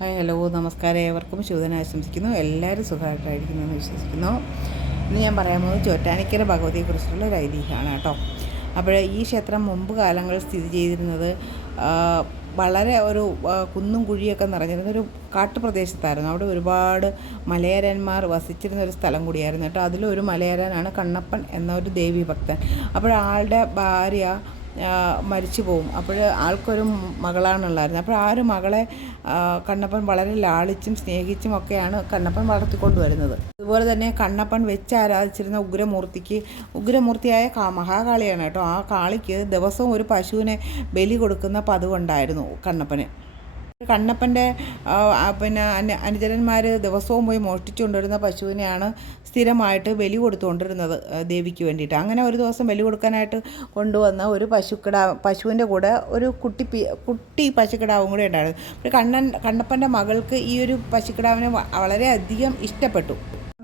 Hi hello നമസ്കാരം. ഏവർക്കും ശുഭദിനം ആശംസിക്കുന്നു. എല്ലാവരും സുഖമായിട്ടായിരിക്കുന്നു എന്ന് വിശ്വസിക്കുന്നു. ഇന്ന് ഞാൻ പറയാൻ പോകുന്നത് ചോറ്റാനിക്കര ഭഗവതിയെക്കുറിച്ചുള്ള ഒരു ഐതിഹ്യമാണ് കേട്ടോ. അപ്പോൾ ഈ ക്ഷേത്രം മുമ്പ് കാലങ്ങളിൽ സ്ഥിതി ചെയ്തിരുന്നത് വളരെ ഒരു കുന്നും കുഴിയൊക്കെ നിറഞ്ഞിരുന്ന ഒരു കാട്ടുപ്രദേശത്തായിരുന്നു. അവിടെ ഒരുപാട് മലയരന്മാർ വസിച്ചിരുന്ന ഒരു സ്ഥലം കൂടിയായിരുന്നു കേട്ടോ. അതിലൊരു മലയരനാണ് കണ്ണപ്പൻ എന്ന ഒരു ദേവി ഭക്തൻ അപ്പോൾ ആളുടെ ഭാര്യ മരിച്ചു പോവും. അപ്പോൾ ആൾക്കൊരു മകളാണുള്ളായിരുന്നത് അപ്പോൾ ആ ഒരു മകളെ കണ്ണപ്പൻ വളരെ ലാളിച്ചും സ്നേഹിച്ചും ഒക്കെയാണ് കണ്ണപ്പൻ വളർത്തിക്കൊണ്ടുവരുന്നത്. അതുപോലെ തന്നെ കണ്ണപ്പൻ വെച്ച് ആരാധിച്ചിരുന്ന ഉഗ്രമൂർത്തിക്ക് ഉഗ്രമൂർത്തിയായ മഹാകാളിയാണ് കേട്ടോ. ആ കാളിക്ക് ദിവസവും ഒരു പശുവിനെ ബലി കൊടുക്കുന്ന പതിവുണ്ടായിരുന്നു കണ്ണപ്പന്. കണ്ണപ്പന്റെ പിന്നെ അനു അനുചരന്മാർ ദിവസവും പോയി മോഷ്ടിച്ചുകൊണ്ടിരുന്ന പശുവിനെയാണ് സ്ഥിരമായിട്ട് ബലി കൊടുത്തുകൊണ്ടിരുന്നത് ദേവിക്ക് വേണ്ടിയിട്ട്. അങ്ങനെ ഒരു ദിവസം ബലി കൊടുക്കാനായിട്ട് കൊണ്ടുവന്ന ഒരു പശുക്കിടാ പശുവിന്റെ കൂടെ ഒരു കുട്ടി കുട്ടി പശുക്കിടാവും കൂടെ ഉണ്ടായിരുന്നു. കണ്ണൻ കണ്ണപ്പന്റെ മകൾക്ക് ഈ ഒരു പശുക്കിടാവിനെ വളരെയധികം ഇഷ്ടപ്പെട്ടു.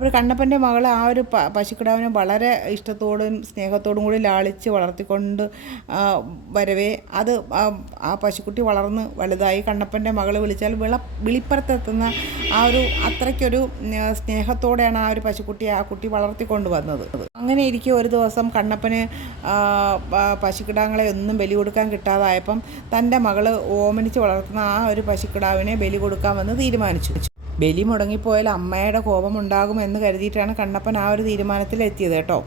അപ്പോൾ കണ്ണപ്പന്റെ മകൾ ആ ഒരു പശുക്കിടാവിനെ വളരെ ഇഷ്ടത്തോടും സ്നേഹത്തോടും കൂടി ലാളിച്ച് വളർത്തിക്കൊണ്ട് വരവേ. അത് ആ പശുക്കുട്ടി വളർന്ന് വലുതായി കണ്ണപ്പന്റെ മകൾ വിളിച്ചാൽ വിള വിളിപ്പുറത്തെത്തുന്ന ആ ഒരു അത്രയ്ക്കൊരു സ്നേഹത്തോടെയാണ് ആ ഒരു പശുക്കുട്ടി ആ കുട്ടി വളർത്തിക്കൊണ്ട് വന്നത്. അങ്ങനെ ഇരിക്കെ ഒരു ദിവസം കണ്ണപ്പന് പശുക്കിടാങ്ങളെ ഒന്നും ബലി കൊടുക്കാൻ കിട്ടാതായപ്പം തന്റെ മകൾ ഓമനിച്ച് വളർത്തുന്ന ആ ഒരു പശുക്കിടാവിനെ ബലി കൊടുക്കാമെന്ന് തീരുമാനിച്ചു. ബലി മുടങ്ങിപ്പോയാൽ അമ്മയുടെ കോപം ഉണ്ടാകുമെന്ന് കരുതിയിട്ടാണ് കണ്ണപ്പൻ ആ ഒരു തീരുമാനത്തിൽ എത്തിയത് കേട്ടോ.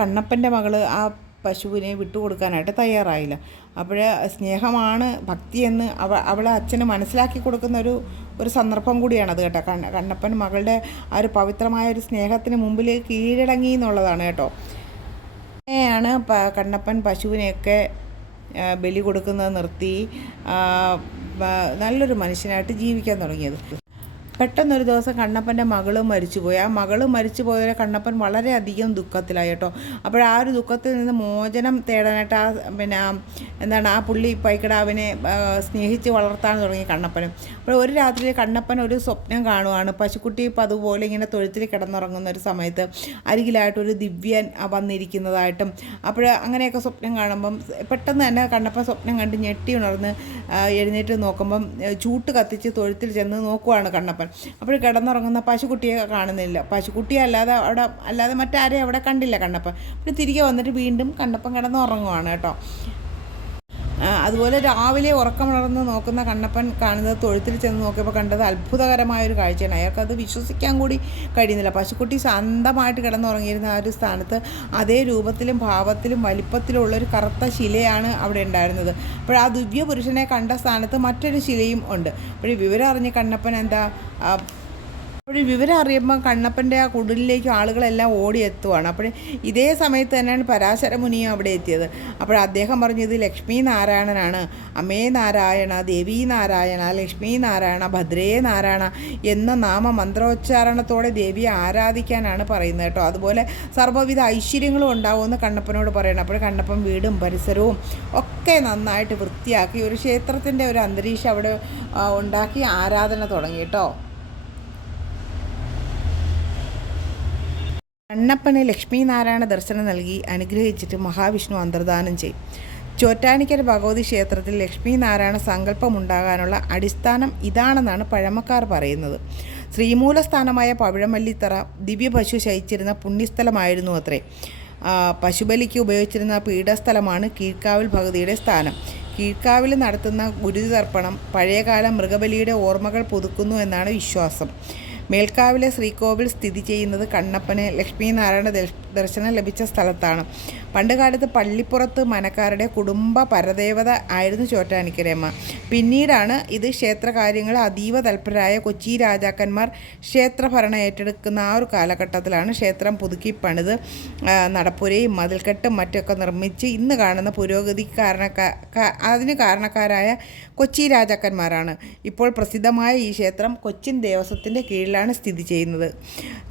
കണ്ണപ്പന്റെ മകൾ ആ പശുവിനെ വിട്ടുകൊടുക്കാനായിട്ട് തയ്യാറായില്ല. അപ്പോൾ സ്നേഹമാണ് ഭക്തിയെന്ന് അവ അവളെ അച്ഛന് മനസ്സിലാക്കി കൊടുക്കുന്ന ഒരു ഒരു സന്ദർഭം കൂടിയാണത് കേട്ടോ. കണ്ണ കണ്ണപ്പൻ മകളുടെ ആ ഒരു പവിത്രമായ ഒരു സ്നേഹത്തിന് മുമ്പിൽ കീഴടങ്ങി എന്നുള്ളതാണ് കേട്ടോ. അങ്ങനെയാണ് കണ്ണപ്പൻ പശുവിനെയൊക്കെ ബലി കൊടുക്കുന്നത് നിർത്തി നല്ലൊരു മനുഷ്യനായിട്ട് ജീവിക്കാൻ തുടങ്ങിയത്. പെട്ടെന്നൊരു ദിവസം കണ്ണപ്പന്റെ മകളും മരിച്ചുപോയി. ആ മകൾ മരിച്ചു കണ്ണപ്പൻ വളരെയധികം ദുഃഖത്തിലായി കേട്ടോ. അപ്പോൾ ആ ഒരു ദുഃഖത്തിൽ നിന്ന് മോചനം തേടാനായിട്ട് ആ പിന്നെ എന്താണ് ആ പുള്ളി പൈക്കിടാവിനെ സ്നേഹിച്ച് വളർത്താൻ തുടങ്ങി കണ്ണപ്പനും. അപ്പോൾ ഒരു രാത്രി കണ്ണപ്പൻ ഒരു സ്വപ്നം കാണുവാണ്. പശുക്കുട്ടി ഇപ്പം അതുപോലെ ഇങ്ങനെ തൊഴുത്തിൽ കിടന്നുറങ്ങുന്ന ഒരു സമയത്ത് അരികിലായിട്ടൊരു ദിവ്യൻ വന്നിരിക്കുന്നതായിട്ടും അപ്പോൾ അങ്ങനെയൊക്കെ സ്വപ്നം കാണുമ്പം പെട്ടെന്ന് തന്നെ കണ്ണപ്പൻ സ്വപ്നം കണ്ട് ഞെട്ടി ഉണർന്ന് എഴുന്നേറ്റ് നോക്കുമ്പം ചൂട്ട് കത്തിച്ച് തൊഴുത്തിൽ ചെന്ന് നോക്കുവാണ് കണ്ണപ്പൻ. അപ്പോൾ കിടന്നുറങ്ങുന്ന പശുക്കുട്ടിയെ കാണുന്നില്ല. പശുക്കുട്ടിയെ അല്ലാതെ അവിടെ അല്ലാതെ മറ്റാരെയും അവിടെ കണ്ടില്ല കണ്ണപ്പൻ പിന്നെ തിരികെ വന്നിട്ട് വീണ്ടും കണ്ണപ്പൻ കിടന്നുറങ്ങുവാണ് കേട്ടോ. അതുപോലെ രാവിലെ ഉറക്കമുണർന്ന് നോക്കുന്ന കണ്ണപ്പൻ കാണുന്നത് തൊഴുത്തിൽ ചെന്ന് നോക്കിയപ്പോൾ കണ്ടത് അത്ഭുതകരമായ ഒരു കാഴ്ചയാണ്. അയാൾക്കത് വിശ്വസിക്കാൻ കൂടി കഴിയുന്നില്ല. പശുക്കുട്ടി ശാന്തമായിട്ട് കിടന്നുറങ്ങിയിരുന്ന ആ ഒരു സ്ഥാനത്ത് അതേ രൂപത്തിലും ഭാവത്തിലും വലിപ്പത്തിലും ഉള്ളൊരു കറുത്ത ശിലയാണ് അവിടെ ഉണ്ടായിരുന്നത്. അപ്പോൾ ആ ദിവ്യ പുരുഷനെ കണ്ട സ്ഥാനത്ത് മറ്റൊരു ശിലയും ഉണ്ട്. അപ്പോൾ വിവരം അറിഞ്ഞ് കണ്ണപ്പൻ എന്താ അപ്പോൾ വിവരം അറിയുമ്പോൾ കണ്ണപ്പന്റെ ആ കുടിലേക്ക് ആളുകളെല്ലാം ഓടിയെത്തുവാണ് അപ്പോൾ ഇതേ സമയത്ത് തന്നെയാണ് പരാശര മുനിയും അവിടെ എത്തിയത്. അപ്പോൾ അദ്ദേഹം പറഞ്ഞു ലക്ഷ്മി നാരായണനാണ്. അമ്മേ നാരായണ ദേവി നാരായണ ലക്ഷ്മി നാരായണ ഭദ്രേ നാരായണ എന്ന നാമ മന്ത്രോച്ചാരണത്തോടെ ദേവിയെ ആരാധിക്കാനാണ് പറയുന്നത് കേട്ടോ. അതുപോലെ സർവവിധ ഐശ്വര്യങ്ങളും ഉണ്ടാവുമെന്ന് കണ്ണപ്പനോട് പറയണം. അപ്പോൾ കണ്ണപ്പൻ വീടും പരിസരവും ഒക്കെ നന്നായിട്ട് വൃത്തിയാക്കി ഒരു ക്ഷേത്രത്തിന്റെ ഒരു അന്തരീക്ഷം അവിടെ ഉണ്ടാക്കി ആരാധന തുടങ്ങി കേട്ടോ. കണ്ണപ്പന് ലക്ഷ്മീനാരായണ ദർശനം നൽകി അനുഗ്രഹിച്ചിട്ട് മഹാവിഷ്ണു അന്തർദാനം ചെയ്യും. ചോറ്റാനിക്കര ഭഗവതി ക്ഷേത്രത്തിൽ ലക്ഷ്മീനാരായണ സങ്കല്പമുണ്ടാകാനുള്ള അടിസ്ഥാനം ഇതാണെന്നാണ് പഴമക്കാർ പറയുന്നത്. ശ്രീമൂലസ്ഥാനമായ പവിഴമല്ലിത്തറ ദിവ്യപശു ശയിച്ചിരുന്ന പുണ്യസ്ഥലമായിരുന്നു അത്രേ. പശുബലിക്ക് ഉപയോഗിച്ചിരുന്ന പീഠസ്ഥലമാണ് കീഴ്ക്കാവിൽ ഭഗതിയുടെ സ്ഥാനം. കീഴ്ക്കാവിൽ നടത്തുന്ന ഗുരുതർപ്പണം പഴയകാല മൃഗബലിയുടെ ഓർമ്മകൾ പുതുക്കുന്നു എന്നാണ് വിശ്വാസം. മേൽക്കാവിലെ ശ്രീകോവിൽ സ്ഥിതി ചെയ്യുന്നത് കണ്ണപ്പനെ ലക്ഷ്മീനാരായണ ദർശനം ലഭിച്ച സ്ഥലത്താണ്. പണ്ടുകാലത്ത് പള്ളിപ്പുറത്ത് മനക്കാരുടെ കുടുംബ പരദേവത ആയിരുന്നു ചോറ്റാനിക്കരയമ്മ. പിന്നീടാണ് ഇത് ക്ഷേത്രകാര്യങ്ങൾ അതീവ തൽപരരായ കൊച്ചി രാജാക്കന്മാർ ക്ഷേത്രഭരണം ഏറ്റെടുക്കുന്ന ആ ഒരു കാലഘട്ടത്തിലാണ് ക്ഷേത്രം പുതുക്കി പണിത് നടപ്പുരയും മതിൽക്കെട്ടും മറ്റൊക്കെ നിർമ്മിച്ച് ഇന്ന് കാണുന്ന പുരോഗതി കാരണക്കാ അതിന് കാരണക്കാരായ കൊച്ചി രാജാക്കന്മാരാണ്. ഇപ്പോൾ പ്രസിദ്ധമായ ഈ ക്ഷേത്രം കൊച്ചിൻ ദേവസ്വത്തിന്റെ കീഴിലാണ് സ്ഥിതി ചെയ്യുന്നത്.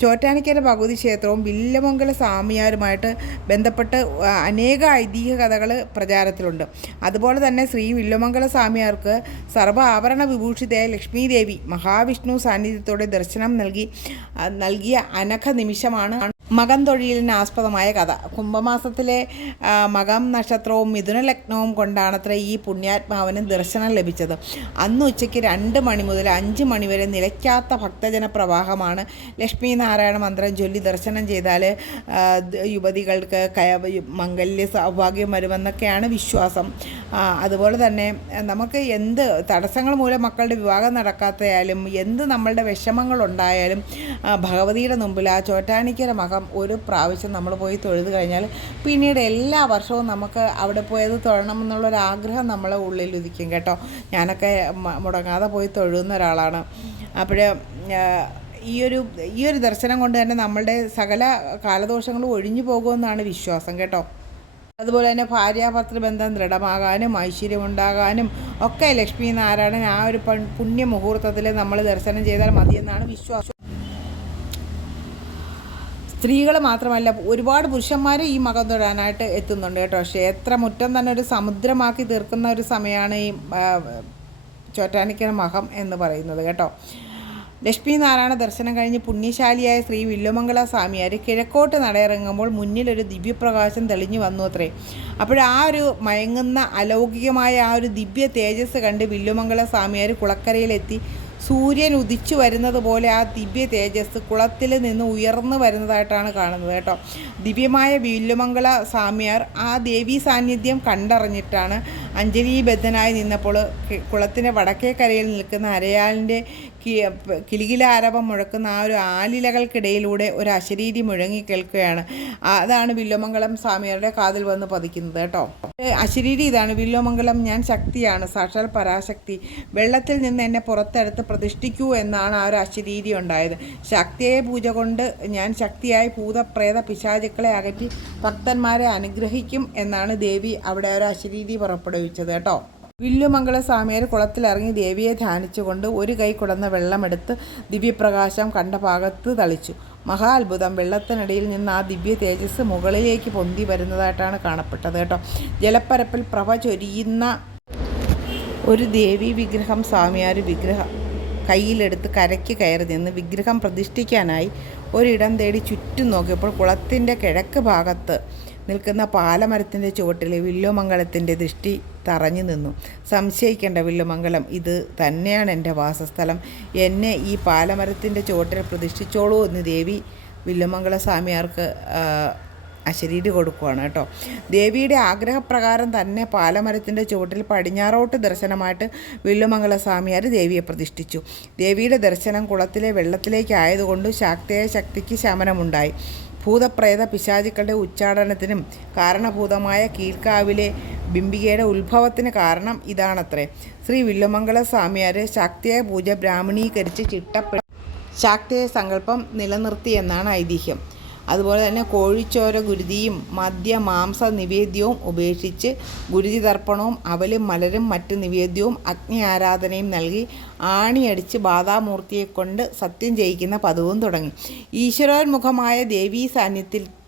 ചോറ്റാനിക്കര ഭഗവതി ക്ഷേത്രവും വില്ലമംഗല സ്വാമിയാരുമായിട്ട് ബന്ധപ്പെട്ട് അനേക ഐതിഹ്യ കഥകൾ പ്രചാരത്തിലുണ്ട്. അതുപോലെ തന്നെ ശ്രീ വില്ലുമംഗല സ്വാമിയാർക്ക് സർവ ആഭരണ വിഭൂഷിതയായ ലക്ഷ്മി ദേവി മഹാവിഷ്ണു സാന്നിധ്യത്തോടെ ദർശനം നൽകി നൽകിയ അനഘ നിമിഷമാണ് മകം തൊഴിലിന് ആസ്പദമായ കഥ. കുംഭമാസത്തിലെ മകം നക്ഷത്രവും മിഥുന ലഗ്നവും കൊണ്ടാണത്ര ഈ പുണ്യാത്മാവിന് ദർശനം ലഭിച്ചത്. അന്ന് ഉച്ചയ്ക്ക് രണ്ട് മണി മുതൽ അഞ്ച് മണി വരെ നിലയ്ക്കാത്ത ഭക്തജന പ്രവാഹമാണ് ലക്ഷ്മി നാരായണ മന്ത്രം ചൊല്ലി ദർശനം ചെയ്താൽ യുവതികൾക്ക് മംഗല്യ സൗഭാഗ്യം വരുമെന്നൊക്കെയാണ് വിശ്വാസം. അതുപോലെ തന്നെ നമുക്ക് എന്ത് തടസ്സങ്ങൾ മൂലം മക്കളുടെ വിവാഹം നടക്കാത്തയാലും എന്ത് നമ്മളുടെ വിഷമങ്ങളുണ്ടായാലും ഭഗവതിയുടെ മുമ്പിൽ ആ ചോറ്റാനിക്കര മകം ഒരു പ്രാവശ്യം നമ്മൾ പോയി തൊഴുത് കഴിഞ്ഞാൽ പിന്നീട് എല്ലാ വർഷവും നമുക്ക് അവിടെ പോയത് തൊഴണം എന്നുള്ളൊരു ആഗ്രഹം നമ്മളെ ഉള്ളിൽ ഉദിക്കും കേട്ടോ. ഞാനൊക്കെ മുടങ്ങാതെ പോയി തൊഴുന്ന ഒരാളാണ്. അപ്പോഴേ ഈ ഒരു ഈ ഒരു ദർശനം കൊണ്ട് തന്നെ നമ്മളുടെ സകല കാലദോഷങ്ങളും ഒഴിഞ്ഞു പോകുമെന്നാണ് വിശ്വാസം കേട്ടോ. അതുപോലെ തന്നെ ഭാര്യാഭർത്തൃ ബന്ധം ദൃഢമാകാനും ഐശ്വര്യമുണ്ടാകാനും ഒക്കെ ലക്ഷ്മി നാരായണൻ ആ ഒരു പുണ്യ മുഹൂർത്തത്തിൽ നമ്മൾ ദർശനം ചെയ്താൽ മതിയെന്നാണ് വിശ്വാസം. സ്ത്രീകൾ മാത്രമല്ല ഒരുപാട് പുരുഷന്മാർ ഈ മകം തൊഴാനായിട്ട് എത്തുന്നുണ്ട് കേട്ടോ. ക്ഷേത്രമുറ്റം തന്നെ ഒരു സമുദ്രമാക്കി തീർക്കുന്ന ഒരു സമയമാണ് ഈ ചോറ്റാനിക്കൽ മകം എന്ന് പറയുന്നത് കേട്ടോ. ലക്ഷ്മി നാരായണ ദർശനം കഴിഞ്ഞ് പുണ്യശാലിയായ ശ്രീ വില്ലുമംഗല സ്വാമിയാർ കിഴക്കോട്ട് നടയിറങ്ങുമ്പോൾ മുന്നിൽ ഒരു ദിവ്യപ്രകാശം തെളിഞ്ഞു വന്നു അത്രേ. അപ്പോൾ ആ ഒരു മയങ്ങുന്ന അലൗകികമായ ആ ഒരു ദിവ്യ തേജസ് കണ്ട് വില്ലുമംഗല സ്വാമിയാർ കുളക്കരയിലെത്തി സൂര്യൻ ഉദിച്ചു വരുന്നത് പോലെ ആ ദിവ്യ തേജസ് കുളത്തിൽ നിന്ന് ഉയർന്നു വരുന്നതായിട്ടാണ് കാണുന്നത് കേട്ടോ. ദിവ്യമായ വില്ലുമംഗല സ്വാമിയാർ ആ ദേവീ സാന്നിധ്യം കണ്ടറിഞ്ഞിട്ടാണ് അഞ്ജലീബദ്ധനായി നിന്നപ്പോൾ കുളത്തിന്റെ വടക്കേ കരയിൽ നിൽക്കുന്ന അരയാലിന്റെ കി- പ- കിലുകിലാരവം മുഴക്കുന്ന ആ ഒരു ആലിലകൾക്കിടയിലൂടെ ഒരു അശരീരി മുഴങ്ങി കേൾക്കുകയാണ്. അതാണ് വില്ലുമംഗലം സ്വാമിയാരുടെ കാതിൽ വന്ന് പതിക്കുന്നത് കേട്ടോ. അശരീരി ഇതാണ്. വില്ലുമംഗലം ഞാൻ ശക്തിയാണ്. സാക്ഷാൽ പരാശക്തി. വെള്ളത്തിൽ നിന്ന് എന്നെ പുറത്തെടുത്ത് പ്രതിഷ്ഠിക്കൂ എന്നാണ് ആ ഒരു അശ്വരീതി ഉണ്ടായത്. ശക്തിയെ പൂജ കൊണ്ട് ഞാൻ ശക്തിയായി ഭൂതപ്രേത പിശാചുക്കളെ അകറ്റി ഭക്തന്മാരെ അനുഗ്രഹിക്കും എന്നാണ് ദേവി അവിടെ ഒരു അശ്വരീതി പുറപ്പെടുവിച്ചത് കേട്ടോ. വില്ലുമംഗല സ്വാമിയർ കുളത്തിലിറങ്ങി ദേവിയെ ധ്യാനിച്ചുകൊണ്ട് ഒരു കൈ കുടന്ന വെള്ളമെടുത്ത് ദിവ്യപ്രകാശം കണ്ട ഭാഗത്ത് തളിച്ചു. മഹാ അത്ഭുതം. വെള്ളത്തിനിടയിൽ നിന്ന് ആ ദിവ്യ തേജസ് മുകളിലേക്ക് പൊന്തി വരുന്നതായിട്ടാണ് കാണപ്പെട്ടത് കേട്ടോ. ജലപ്പരപ്പിൽ പ്രഭ ചൊരിയുന്ന ഒരു ദേവി വിഗ്രഹം സ്വാമിയാർ വിഗ്രഹം. കയ്യിലെടുത്ത് കരയ്ക്ക് കയറി നിന്ന് വിഗ്രഹം പ്രതിഷ്ഠിക്കാനായി ഒരിടം തേടി ചുറ്റും നോക്കിയപ്പോൾ കുളത്തിന്റെ കിഴക്ക് ഭാഗത്ത് നിൽക്കുന്ന പാലമരത്തിന്റെ ചുവട്ടിൽ വില്ലുമംഗലത്തിന്റെ ദൃഷ്ടി തറഞ്ഞു നിന്നു. സംശയിക്കേണ്ട വില്ലുമംഗലം ഇത് തന്നെയാണ് എന്റെ വാസസ്ഥലം. എന്നെ ഈ പാലമരത്തിന്റെ ചുവട്ടിൽ പ്രതിഷ്ഠിച്ചോളൂ എന്ന് ദേവി വില്ലുമംഗല സ്വാമിയാർക്ക് അശരീരി കൊടുക്കുകയാണ് കേട്ടോ. ദേവിയുടെ ആഗ്രഹപ്രകാരം തന്നെ പാലമരത്തിന്റെ ചുവട്ടിൽ പടിഞ്ഞാറോട്ട് ദർശനമായിട്ട് വില്ലുമംഗല സ്വാമിയാർ ദേവിയെ പ്രതിഷ്ഠിച്ചു. ദേവിയുടെ ദർശനം കുളത്തിലെ വെള്ളത്തിലേക്കായതുകൊണ്ട് ശാക്തേയ ശക്തിക്ക് ശമനമുണ്ടായി. ഭൂതപ്രേത പിശാചുക്കളുടെ ഉച്ചാടനത്തിനും കാരണഭൂതമായ കീഴ്ക്കാവിലെ ബിംബികയുടെ ഉത്ഭവത്തിന് കാരണം ഇതാണത്രേ. ശ്രീ വില്ലുമംഗല സ്വാമിയാർ ശാക്തേയ പൂജ ബ്രാഹ്മണീകരിച്ച് ചിട്ടപ്പെ ശാക്തേയ സങ്കല്പം നിലനിർത്തിയെന്നാണ് ഐതിഹ്യം. അതുപോലെ തന്നെ കോഴിച്ചോര ഗുരുതിയും മദ്യ മാംസ നിവേദ്യവും ഉപേക്ഷിച്ച് ഗുരുതി തർപ്പണവും അവലും മലരും മറ്റ് നിവേദ്യവും അഗ്നി ആരാധനയും നൽകി ആണിയടിച്ച് ബാധാമൂർത്തിയെ കൊണ്ട് സത്യം ചെയ്യിക്കുന്ന പതിവും തുടങ്ങി. ഈശ്വരോന്മുഖമായ ദേവീ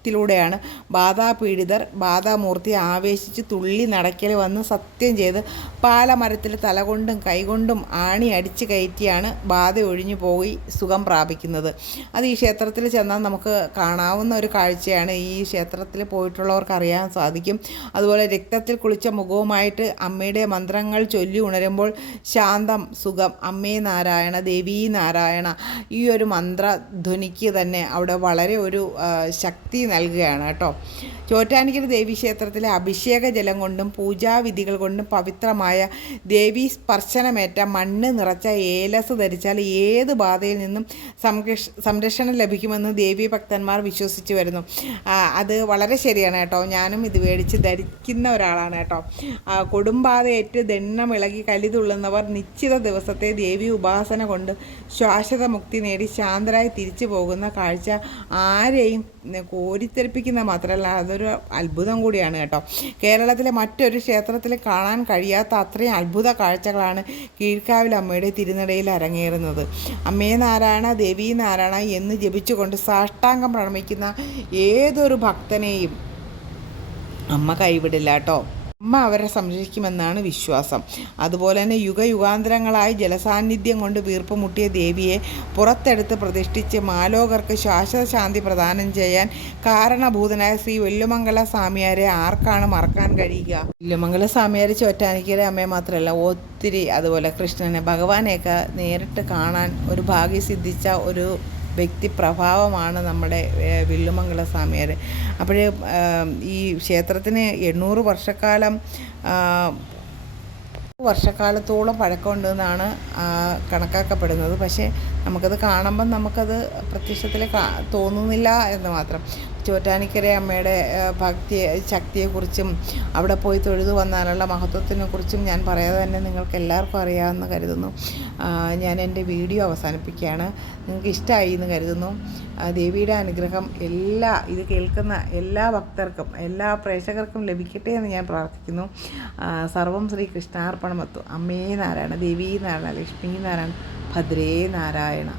സാന്നിധ്യത്തിലൂടെയാണ് ബാധാപീഡിതർ ബാധാമൂർത്തി ആവേശിച്ച് തുള്ളി നടക്കൽ വന്ന് സത്യം ചെയ്ത് പാലമരത്തിൽ തലകൊണ്ടും കൈകൊണ്ടും ആണി അടിച്ച് കയറ്റിയാണ് ബാധ ഒഴിഞ്ഞു പോയി സുഖം പ്രാപിക്കുന്നത്. അത് ഈ ക്ഷേത്രത്തിൽ ചെന്നാൽ നമുക്ക് കാണാവുന്ന ഒരു കാഴ്ചയാണ്. ഈ ക്ഷേത്രത്തിൽ പോയിട്ടുള്ളവർക്ക് അറിയാൻ സാധിക്കും. അതുപോലെ രക്തത്തിൽ കുളിച്ച മുഖവുമായിട്ട് അമ്മയുടെ മന്ത്രങ്ങൾ ചൊല്ലി ഉണരുമ്പോൾ ശാന്തം സുഖം. അമ്മേ നാരായണ ദേവീ നാരായണ. ഈ ഒരു മന്ത്രധ്വനിക്ക് തന്നെ അവിടെ വളരെ ഒരു ശക്തി നൽകുകയാണ് കേട്ടോ. ചോറ്റാനിക്കര ദേവി ക്ഷേത്രത്തിലെ അഭിഷേക ജലം കൊണ്ടും പൂജാവിധികൾ കൊണ്ടും പവിത്രമായ ദേവീ സ്പർശനമേറ്റ മണ്ണ് നിറച്ച ഏലസ് ധരിച്ചാൽ ഏത് ബാധയിൽ നിന്നും സംരക്ഷ സംരക്ഷണം ലഭിക്കുമെന്ന് ദേവി ഭക്തന്മാർ വിശ്വസിച്ചു വരുന്നു. അത് വളരെ ശരിയാണ് കേട്ടോ. ഞാനും ഇത് മേടിച്ച് ധരിക്കുന്ന ഒരാളാണ് കേട്ടോ. കൊടുമ്പാതയേറ്റ് ദണ്ണം ഇളകി കലിതുള്ളുന്നവർ നിശ്ചിത ദിവസത്തെ ദേവി ഉപാസന കൊണ്ട് ശാശ്വത മുക്തി നേടി ശാന്തരായി തിരിച്ചു പോകുന്ന കാഴ്ച ആരെയും കോരിത്തെറിപ്പിക്കുന്ന മാത്രമല്ല അതൊരു അത്ഭുതം കൂടിയാണ് കേട്ടോ. കേരളത്തിലെ മറ്റൊരു ക്ഷേത്രത്തിൽ കാണാൻ കഴിയാത്ത അത്രയും അത്ഭുത കാഴ്ചകളാണ് കീഴ്ക്കാവിൽ അമ്മയുടെ തിരുനടയിൽ അരങ്ങേറുന്നത്. അമ്മേ നാരായണ ദേവി നാരായണ എന്ന് ജപിച്ചുകൊണ്ട് സാഷ്ടാംഗം പ്രണമിക്കുന്ന ഏതൊരു ഭക്തനെയും അമ്മ കൈവിടില്ല കേട്ടോ. അമ്മ അവരെ സംരക്ഷിക്കുമെന്നാണ് വിശ്വാസം. അതുപോലെ തന്നെ യുഗയുഗാന്തരങ്ങളായി ജലസാന്നിധ്യം കൊണ്ട് വീർപ്പുമുട്ടിയ ദേവിയെ പുറത്തെടുത്ത് പ്രതിഷ്ഠിച്ച് മാലോകർക്ക് ശാശ്വത ശാന്തി പ്രദാനം ചെയ്യാൻ കാരണഭൂതനായ ശ്രീ വെല്ലുമംഗല സ്വാമിയാരെ ആർക്കാണ് മറക്കാൻ കഴിയുക? വെല്ലുമംഗല സ്വാമിയാർ ചോറ്റാനിക്കര അമ്മയെ മാത്രമല്ല ഒത്തിരി അതുപോലെ കൃഷ്ണനെ ഭഗവാനെയൊക്കെ നേരിട്ട് കാണാൻ ഒരു ഭാഗ്യം സിദ്ധിച്ച ഒരു വ്യക്തിപ്രഭാവമാണ് നമ്മുടെ വില്ലുമംഗല സ്വാമിയാർ അപ്പോൾ ഈ ക്ഷേത്രത്തിന് എണ്ണൂറ് വർഷക്കാലം വർഷക്കാലത്തോളം പഴക്കമുണ്ടെന്നാണ് കണക്കാക്കപ്പെടുന്നത്. പക്ഷേ നമുക്കത് കാണുമ്പം നമുക്കത് പ്രത്യക്ഷത്തിൽ തോന്നുന്നില്ല എന്ന് മാത്രം. ചോറ്റാനിക്കര അമ്മയുടെ ഭക്തി ശക്തിയെക്കുറിച്ചും അവിടെ പോയി തൊഴുതു വന്നാലുള്ള മഹത്വത്തിനെക്കുറിച്ചും ഞാൻ പറയാതെ തന്നെ നിങ്ങൾക്ക് എല്ലാവർക്കും അറിയാമെന്ന് കരുതുന്നു. ഞാൻ എന്റെ വീഡിയോ അവസാനിപ്പിക്കുകയാണ്. നിങ്ങൾക്ക് ഇഷ്ടമായി എന്ന് കരുതുന്നു. ദേവിയുടെ അനുഗ്രഹം എല്ലാ ഇത് കേൾക്കുന്ന എല്ലാ ഭക്തർക്കും എല്ലാ പ്രേക്ഷകർക്കും ലഭിക്കട്ടെ എന്ന് ഞാൻ പ്രാർത്ഥിക്കുന്നു. സർവം ശ്രീ കൃഷ്ണാർപ്പണമത്തു. അമ്മേ നാരായണ ദേവീ നാരായണ ലക്ഷ്മീ നാരായണ ഭദ്രേ നാരായണ.